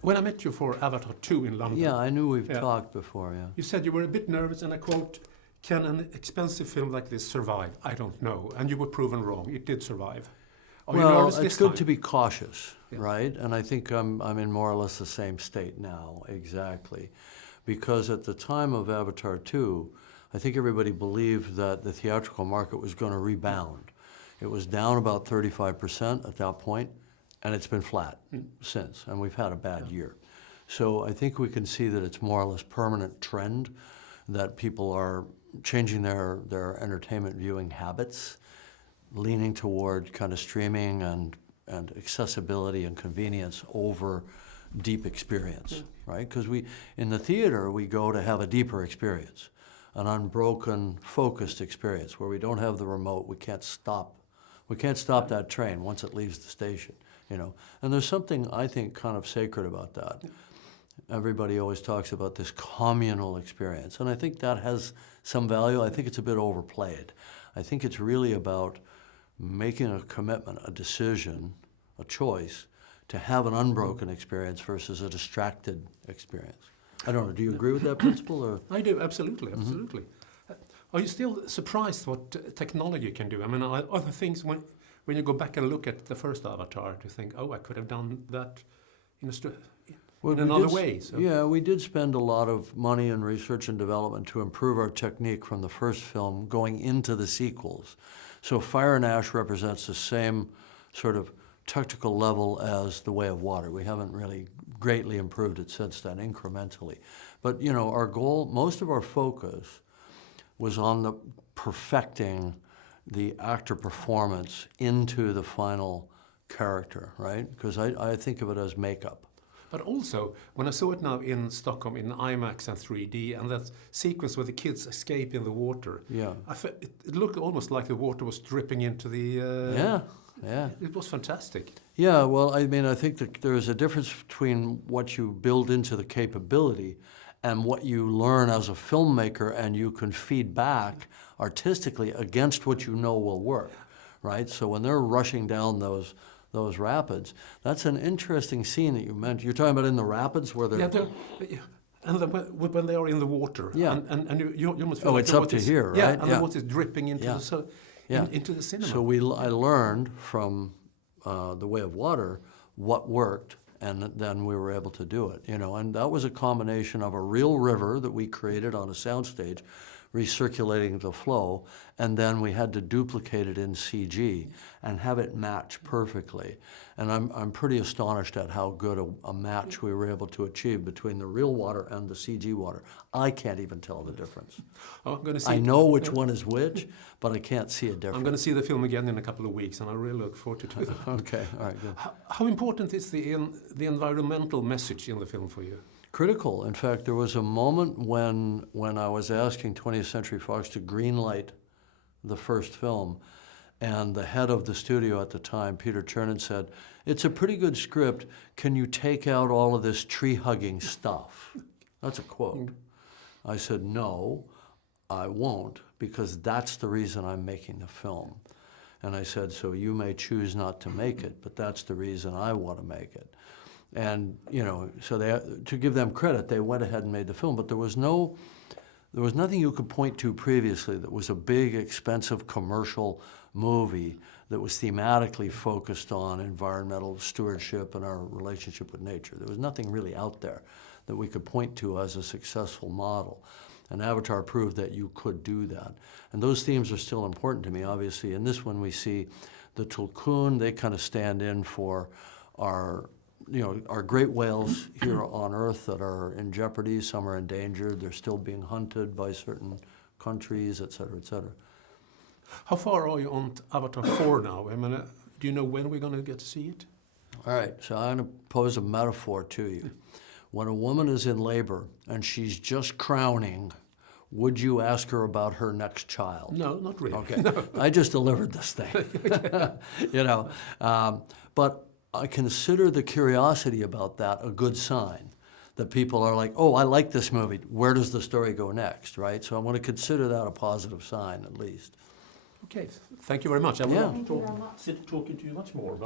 When I met you for Avatar 2 in London, Yeah, I knew we've talked before, yeah. you said you were a bit nervous, and I quote, "Can an expensive film like this survive? I don't know." And you were proven wrong. It did survive. Are you nervous this it's good time? to be cautious, Yeah. right? And I think I'm in more or less the same state now, exactly. Because at the time of Avatar 2, I think everybody believed that the theatrical market was going to rebound. It was down about 35% at that point, and it's been flat since, and we've had a bad year. So I think we can see that it's more or less permanent trend, that people are changing their entertainment viewing habits, leaning toward kind of streaming and accessibility and convenience over deep experience, right? Because in the theater, we go to have a deeper experience, an unbroken, focused experience where we don't have the remote, we can't stop that train once it leaves the station, you know? And there's something, I think, kind of sacred about that. Everybody always talks about this communal experience, and I think that has some value. I think it's a bit overplayed. I think it's really about making a commitment, a decision, a choice to have an unbroken experience versus a distracted experience. I don't know, do you agree with that principle? Or? I do, absolutely, absolutely. Are you still surprised what technology can do? I mean, are there things when you go back and look at the first Avatar to think, oh, I could have done that in another way? So. Yeah, we did spend a lot of money in research and development to improve our technique from the first film going into the sequels. So Fire and Ash represents the same sort of technical level as The Way of Water. We haven't really greatly improved it since then, incrementally. But, you know, our goal, most of our focus was on the perfecting the actor performance into the final character, right? Because I think of it as makeup. But also, when I saw it now in Stockholm in IMAX and 3D, and that sequence where the kids escape in the water, Yeah. It looked almost like the water was dripping into the... Yeah. It was fantastic. Yeah, well, I mean, I think that there's a difference between what you build into the capability and what you learn as a filmmaker, and you can feed back artistically against what you know will work, right? So when they're rushing down those rapids, that's an interesting scene that you mentioned. You're talking about in the rapids where they're... And when they are in the water, Yeah. and you almost feel Oh, like it's the up water to is, here, right? Yeah, and Yeah. the water is dripping into into the cinema. So I learned from The Way of Water what worked, and then we were able to do it, you know. And that was a combination of a real river that we created on a soundstage, recirculating the flow, and then we had to duplicate it in CG and have it match perfectly. And I'm pretty astonished at how good a match we were able to achieve between the real water and the CG water. I can't even tell the difference. Oh, I'm gonna see I know which one is which, but I can't see a difference. I'm going to see the film again in a couple of weeks, and I really look forward to it. Okay, all right, good. How important is the environmental message in the film for you? Critical. In fact, there was a moment when I was asking 20th Century Fox to greenlight the first film, and the head of the studio at the time, Peter Chernin, said, "It's a pretty good script. Can you take out all of this tree-hugging stuff?" That's a quote. I said, "No, I won't, because that's the reason I'm making the film." And I said, "So you may choose not to make it, but that's the reason I want to make it." And, you know, so to give them credit, they went ahead and made the film, but there was nothing you could point to previously that was a big, expensive commercial movie that was thematically focused on environmental stewardship and our relationship with nature. There was nothing really out there that we could point to as a successful model. And Avatar proved that you could do that. And those themes are still important to me, obviously. In this one, we see the Tulkun. They kind of stand in for our great whales here on Earth that are in jeopardy. Some are endangered. They're still being hunted by certain countries, et cetera, et cetera. How far are you on Avatar 4 now? I mean, do you know when we're going to get to see it? All right, so I'm going to pose a metaphor to you. When a woman is in labor and she's just crowning, would you ask her about her next child? No, not really. Okay, No. I just delivered this thing, you know. But I consider the curiosity about that a good sign, that people are like, oh, I like this movie. Where does the story go next, right? So I want to consider that a positive sign, at least. Okay, thank you very much. I would Yeah. love to sit talking to you much more.